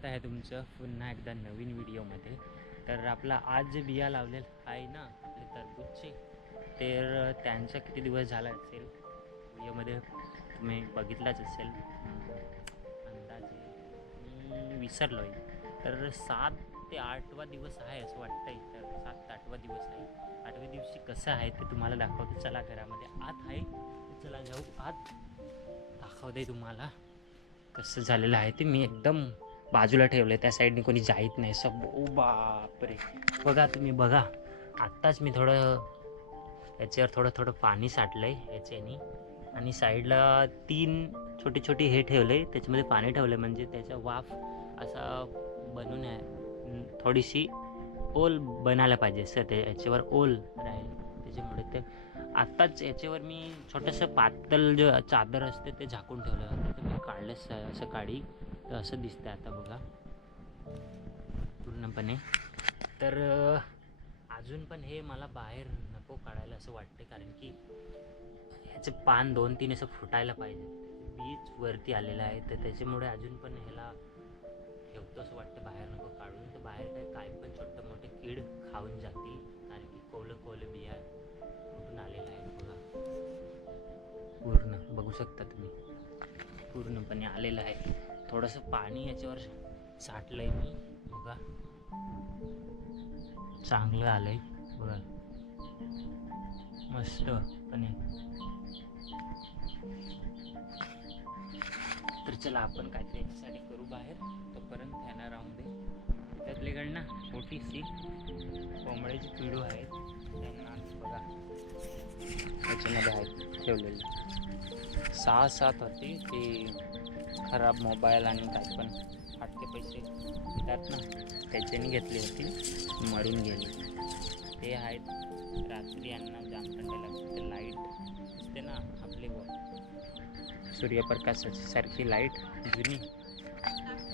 स्वागत आहे तुमचं पुन्हा एकदा नवीन व्हिडिओमध्ये. तर आपला आज जे बिया लावलेला आहे ना आपले तरबूजचे, तर त्यांचा किती दिवस झाला असेल व्हिडिओमध्ये तुम्ही बघितलाच असेल. अंदाजे मी विसरलो आहे, तर 7 ते 8वा दिवस आहे असं वाटतंय. तर 7 ते 8वा दिवस आहे. 8व्या दिवशी कसं आहे ते तुम्हाला दाखवतो. चला घरामध्ये आत आहे, चला जाऊ आत, दाखवते तुम्हाला कसं झालेलं आहे ते. मी एकदम बाजूला ठेवलं आहे, त्या साईडने कोणी जात नाही. सब ओ बापरे, बघा तुम्ही बघा. आत्ताच मी थोडं याच्यावर थोडं थोडं पाणी साठलं आहे याच्याने, आणि साईडला 3 छोटी छोटी हे ठेवलं आहे, त्याच्यामध्ये पाणी ठेवलं आहे म्हणजे त्याचा वाफ असा बनून आहे, थोडीशी ओल बनायला पाहिजे असं ते याच्यावर ओल राहील. त्याच्यामुळे ते आत्ताच याच्यावर मी छोटंसं पातळ जे चादर असते ते झाकून ठेवलं होतं, तर मी काढलं सकाळी. तर असं दिसतं आता बघा पूर्णपणे. तर अजून पण हे मला बाहेर नको काढायला असं वाटते, कारण की ह्याचे पान 2-3 असं फुटायला पाहिजे. बीज वरती आलेलं आहे, तर त्याच्यामुळे अजून पण ह्याला ठेवतो असं वाटतं, बाहेर नको काढून. तर बाहेर काय पण छोटे मोठे कीड खाऊन जातील, कारण की कोवलं बिया कुठून आलेलं आहे बघा. पूर्ण बघू शकता तुम्ही, पूर्णपणे आलेलं आहे. थोडंसं पाणी याच्यावर साठलंय मी बघा, चांगलं आलंय बघा मस्तपणे. तर चला आपण काहीतरी याच्यासाठी करू बाहेर, तोपर्यंत ह्यांना राहून दे. त्यातलीकडे ना छोटीशी कोंबड्याची पिळू आहेत, त्यांना बघा त्याच्यामध्ये आहेत ठेवलेली. 6-7 होती ती, खराब मोबाईल आणि काही पण फाटके पैसे येतात ना त्याच्याने घेतली होती, मरून गेली. ते आहेत. रात्री यांना जाम थंडी लागते, ते लाईट असते ना आपली सूर्यप्रकाशाची सारखी लाईट जुनी,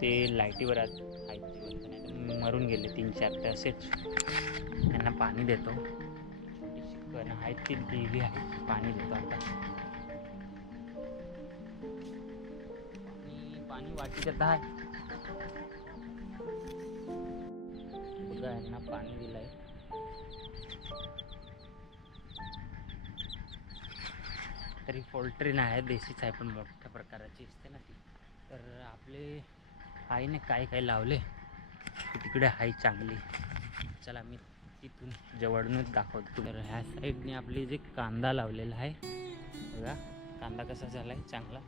ते लाईटीवर आहेत जिवंत, नाही तर मरून गेले 3-4 ते असेच. त्यांना पाणी देतो, छोटीशी कण आहेत ती दिली आहे, पाणी देतो आता. पाणी वाटी देत आहे बघा, यांना पाणी दिलंय. तरी पोल्ट्री नाही आहे, देशीच आहे, पण मोठ्या प्रकाराची असते ना ती. तर आपले आईने काय काय लावले तिकडे आहे चांगली. चला मी तिथून जवळूनच दाखवतो. तर ह्या साईडने आपली जे कांदा लावलेला आहे बघा, कांदा कसा झाला आहे चांगला.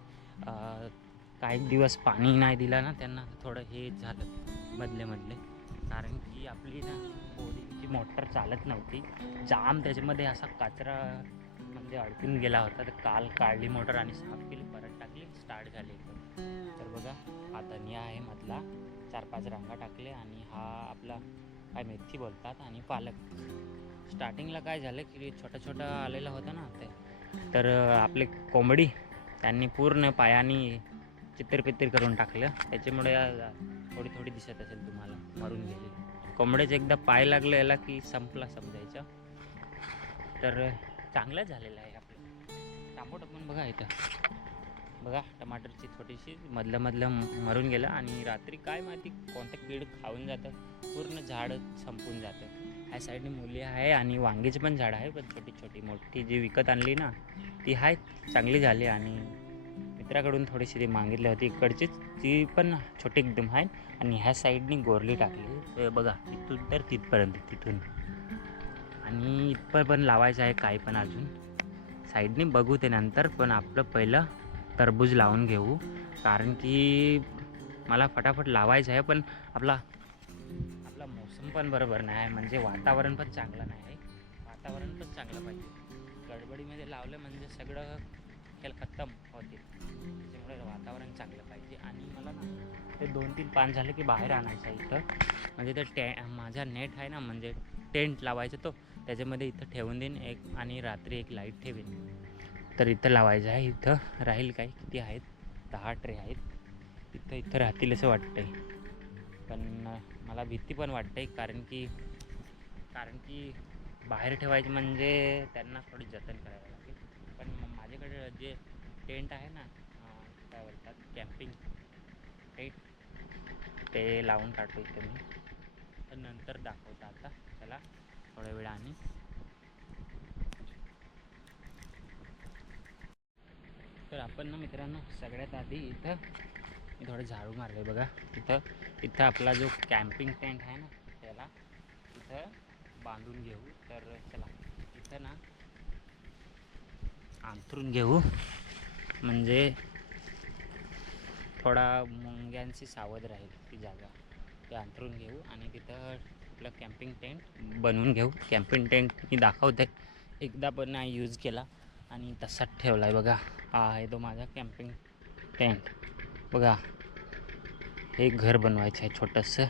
काही दिवस पाणी नाही दिला ना त्यांना, थोडं हे झालं मधले, कारण की आपली ना बोरिंगची मोटर चालत नव्हती. जाम त्याच्यामध्ये असा कचरा म्हणजे अडकून गेला होता. तर काल काढली मोटर आणि साफ केली, परत टाकली, स्टार्ट झाली एकदम. तर बघा हा धनिया आहे मधला, 4-5 रांगा टाकले, आणि हा आपला काय मेथी बोलतात, आणि पालक. स्टार्टिंगला काय झालं की छोटा आलेला होता ना ते, तर आपले कोंबडी त्यांनी पूर्ण पायाने चित्तरपित्तर करून टाकलं, त्याच्यामुळे थोडी दिसत असेल तुम्हाला, मरून गेली. कोंबड्याचं एकदा पाय लागलं याला की संपला समजायचं. तर चांगलं झालेलं आहे आपलं. टमाटो पण बघा इथं, बघा टमाटरची छोटीशी मधलं मरून गेलं, आणि रात्री काय माहिती कोणतं कीड खाऊन जातं, पूर्ण झाड संपून जातं. ह्या साईडने मुली आहे, आणि वांगीची पण झाड आहे, पण छोटी मोठी जी विकत आणली ना ती आहे चांगली झाली, आणि मित्राकडून थोडीशी ती मागितली होती इकडचीच, ती पण छोटी एकदम आहे. आणि ह्या साईडनी गोरली टाकली बघा, इथून तर तिथपर्यंत, तिथून आणि इथपर पण लावायचं आहे काही पण अजून साईडने, बघू ते नंतर. पण आपलं पहिलं टरबूज लावून घेऊ, कारण की मला फटाफट लावायचं आहे, पण आपला मोसम पण बरोबर नाही आहे, म्हणजे वातावरण पण चांगलं नाही आहे. वातावरण पण चांगलं पाहिजे, गडबडीमध्ये लावलं म्हणजे सगळं खेळ खतम होते. त्याच्यामुळे वातावरण चांगलं पाहिजे. आणि मला ना ते 2-3 पान झाले की बाहेर आणायचं आहे इथं, म्हणजे ते माझा नेट आहे ना, म्हणजे टेंट लावायचं, तो त्याच्यामध्ये इथं ठेवून देईन एक, आणि रात्री एक लाईट ठेवीन. तर इथं लावायचं आहे. इथं राहील काय, किती आहेत, 10 ट्रे आहेत. इथं राहतील असं वाटतंय, पण मला भीती पण वाटते, कारण की बाहेर ठेवायचे म्हणजे त्यांना थोडी जतन करायला लागेल. पण माझ्याकडे जे टेंट आहे ना, काय बोलतात, कॅम्पिंग टेंट, ते लावून काढतो इथे मी, तर नंतर दाखवतो. आता चला थोड्या वेळाने. तर आपण ना मित्रांनो सगळ्यात आधी इथं मी थोडं झाडू मारले बघा. इथं आपला जो कॅम्पिंग टेंट आहे ना त्याला इथं बांधून घेऊ. तर चला इथं ना अंथरून घेऊ, म्हणजे थोडा मुंग्यांची सावध राहील ती जागा. ते अंथरून घेऊ आणि तिथं आपलं कॅम्पिंग टेंट बनवून घेऊ. कॅम्पिंग टेंट मी दाखवते, एकदा पण नाही यूज केला आणि तसाच ठेवला आहे बघा. हा आहे तो माझा कॅम्पिंग टेंट बघा. हे घर बनवायचं आहे छोटंसं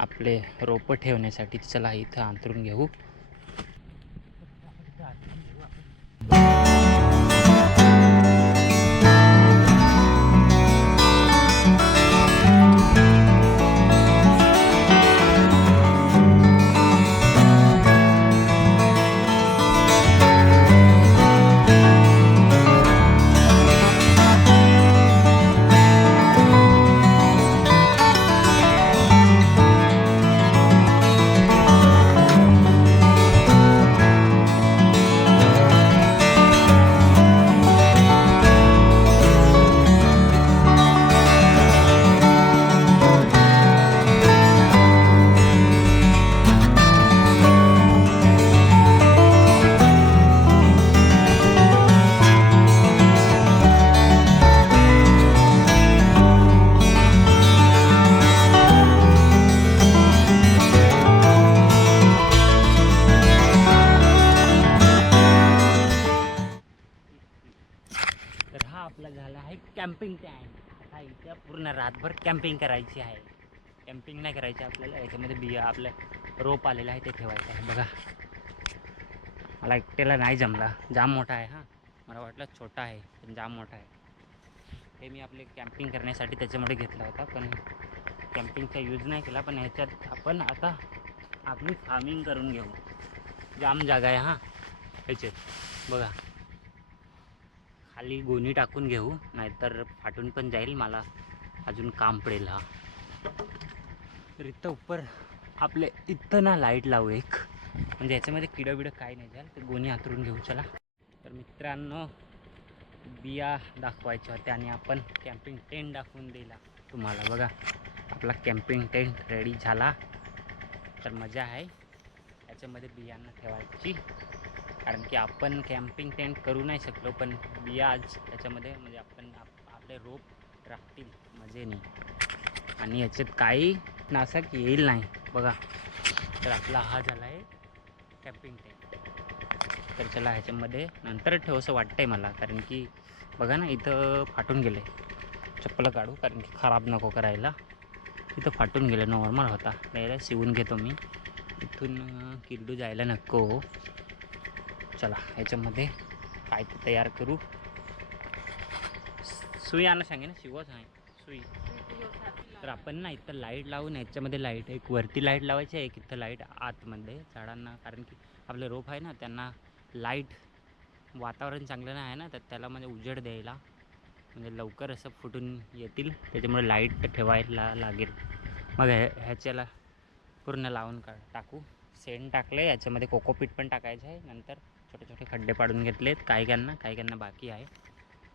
आपले रोपं ठेवण्यासाठी. चला इथं अंथरून घेऊ. तर हा आपला झाला आहे कॅम्पिंग टेंट. आता इथं पूर्ण रातभर कॅम्पिंग करायची आहे. कॅम्पिंग नाही करायची आपल्याला, याच्यामध्ये बिया आपलं रोप आलेलं आहे ते ठेवायचं आहे बघा. मला एकट्याला नाही जमला, जाम मोठा आहे. हां मला वाटलं छोटा आहे पण जाम मोठा आहे. हे मी आपले कॅम्पिंग करण्यासाठी त्याच्यामध्ये घेतला होता, पण कॅम्पिंगचा यूज नाही केला. पण ह्याच्यात आपण आता आपली फार्मिंग करून घेऊ. जाम जागा आहे हां ह्याच्यात बघा. खाली गोणी टाकून घेऊ, नाहीतर फाटून पण जाईल, मला अजून काम पडेल. हा तर इथं उपर आपले इथं ना लाईट लावू एक, म्हणजे याच्यामध्ये किडं बिडं काय नाही जाईल. तर गोणी हातरून घेऊ चला. तर मित्रांनो बिया दाखवायच्या होत्या आणि आपण कॅम्पिंग टेंट दाखवून दिला तुम्हाला बघा. आपला कॅम्पिंग टेंट रेडी झाला. तर मजा आहे याच्यामध्ये बियांना ठेवायची, कारण की आपण कॅम्पिंग टेंट करू नाही शकलो, पण बिया आज याच्यामध्ये म्हणजे आपण आपले रोप राहतील मजेने आणि याच्यात काही नाशक येईल नाही बघा. तर आपला हा झाला आहे कॅम्पिंग टेंट. तर चला ह्याच्यामध्ये नंतर ठेवसं वाटतंय मला, कारण की बघा ना इथं फाटून गेले. चप्पल काढू कारण की खराब नको करायला. इथं फाटून गेले, नॉर्मल होता. यायला शिवून घेतो मी, इथून किरडू जायला नको. चला ह्याच्यामध्ये काय ते तयार करू. सुई आणा सांगे ना, शिवच आहे सुई. तर आपण ना इथं लाईट लावून याच्यामध्ये लाईट एक वरती लाईट लावायची आहे, एक इथं लाईट आतमध्ये झाडांना, कारण की आपले रोप आहे ना त्यांना लाईट वातावरण चांगलं नाही आहे ना, तर त्याला म्हणजे उजेड द्यायला म्हणजे लवकर असं फुटून येतील, त्याच्यामुळे लाईट ठेवायला लागेल. मग ह्याच्याला पूर्ण लावून टाकू. शेण टाकले, याच्यामध्ये कोकोपीट पण टाकायचं आहे. नंतर छोटे छोटे खड्डे पाडून घेतलेत काही काहीकांना बाकी आहे.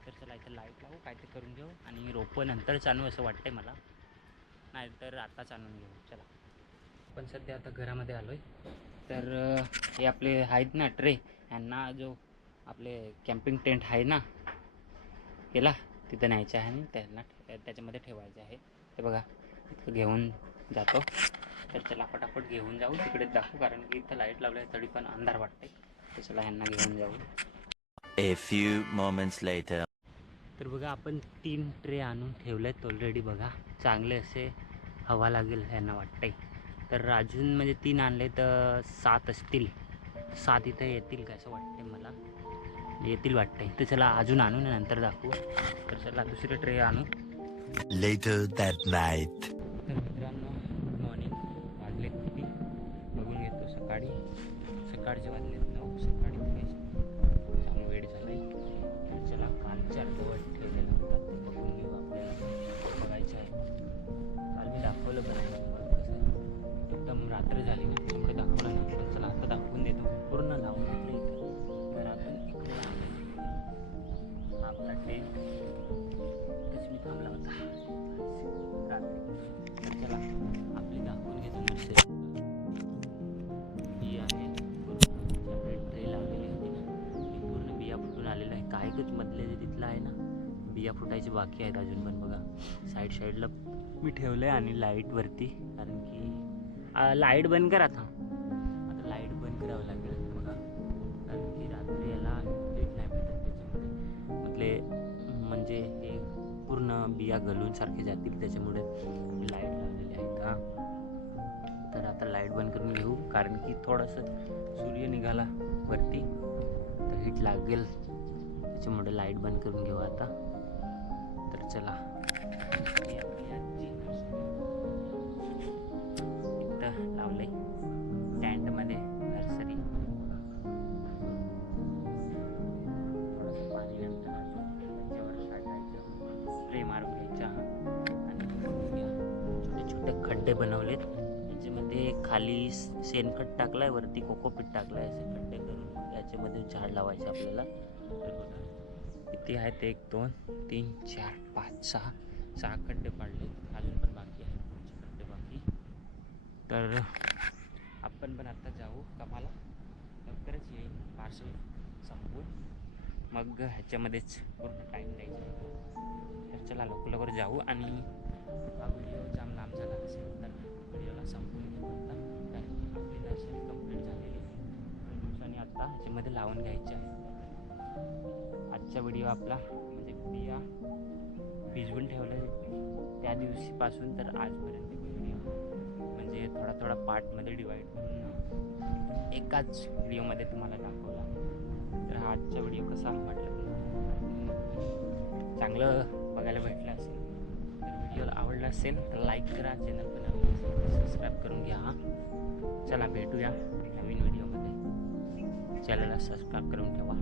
तर चला इथं लाईट लावू, काय ते करून घेऊ आणि रोपं नंतरच आणू असं वाटतंय मला, नाहीतर आताच आणून घेऊ. चला पण सध्या आता घरामध्ये आलो आहे. तर हे आपले आहेत ना ट्रे, यांना जो आपले कॅम्पिंग टेंट आहे ना केला तिथं न्यायचं आहे आणि त्यांना त्याच्यामध्ये ठेवायचं आहे. ते बघा इथं घेऊन जातो. तर चला फटाफट घेऊन जाऊ, तिकडे दाखवू, कारण की इथं लाईट लावलं आहे तरी पण अंधार वाटते. तर चला ह्यांना घेऊन जाऊ. A few moments later. तर बघा आपण 3 ट्रे आणून ठेवले आहेत ऑलरेडी बघा. चांगले असे हवा लागेल ह्यांना वाटतंय. तर अजून म्हणजे 3 आणले तर 7 असतील. 7 इथं येतील का असं वाटतंय मला, येतील वाटतंय. तर चला अजून आणू नंतर दाखवू. तर चला दुसरे ट्रे आणू. Later that night. तर मित्रांनो गुड मॉर्निंग. वाजले किती बघून घेतो. सकाळचे वाजलेत 9. सकाळी चांगला वेळ झाला आहे. तर चला कालच्या अर्धवट ठेवलेला होता ते बघून घेऊ. आपल्याला बघायचं आहे. काल मी बिया फुटायचे बाकी आहेत अजून पण बघा. साईडला मी ठेवलं आहे आणि लाईटवरती, कारण की लाईट बंद करा आता लाईट बंद करावं लागेल बघा, कारण की रात्री याला हीट नाही भेटत त्याच्यामुळे, म्हणजे हे पूर्ण बिया गलून सारखे जातील, त्याच्यामुळे मी लाईट लावलेली आहे का. तर आता लाईट बंद करून घेऊ, कारण की थोडंसं सूर्य निघाला वरती तर हीट लागेल, त्याच्यामुळे लाईट बंद करून घेऊ आता. तर चला, ही आपली आजची इथं लावलंय टँडमध्ये नर्सरी. थोडंसं पाणी नंतर त्याच्यावर टाकायचं, स्प्रे मारून घ्यायचा आणि छोटे छोटे खड्डे बनवलेत, याच्यामध्ये खाली शेणखत टाकलाय, वरती कोकोपीट टाकलाय, असे खड्डे करून याच्यामध्ये झाड लावायचे आपल्याला. तर बघा किती आहेत, 1 2 3 4 5 6 खड्डे पाडले, अजून पण बाकी आहेत पुढचे खड्डे बाकी. तर आपण पण आता जाऊ कामाला, लवकरच येईल पार्सल संपवून, मग ह्याच्यामध्येच पूर्ण टाईम द्यायचा. तर चला लवकर जाऊ, आणि हा व्हिडिओ जाम लांब झाला असेल तर व्हिडिओला संपवून घेऊ आता, कारण की आपली नर्सरी कंप्लीट झालेली आहे दिवसांनी, आता ह्याच्यामध्ये लावून घ्यायचे आहे. आजचा व्हिडिओ आपला म्हणजे बिया भिजवून ठेवलं त्या दिवशीपासून तर आजपर्यंत व्हिडिओ म्हणजे थोडा पार्टमध्ये डिवाईड करून एकाच व्हिडिओमध्ये तुम्हाला दाखवला. तर हा आजचा व्हिडिओ कसा वाटला चांगलं बघायला भेटलं असेल, तर व्हिडिओ आवडला असेल तर लाईक करा, चॅनल पण सबस्क्राईब करून घ्या. चला भेटूया नवीन व्हिडिओमध्ये, चॅनलला सबस्क्राईब करून ठेवा.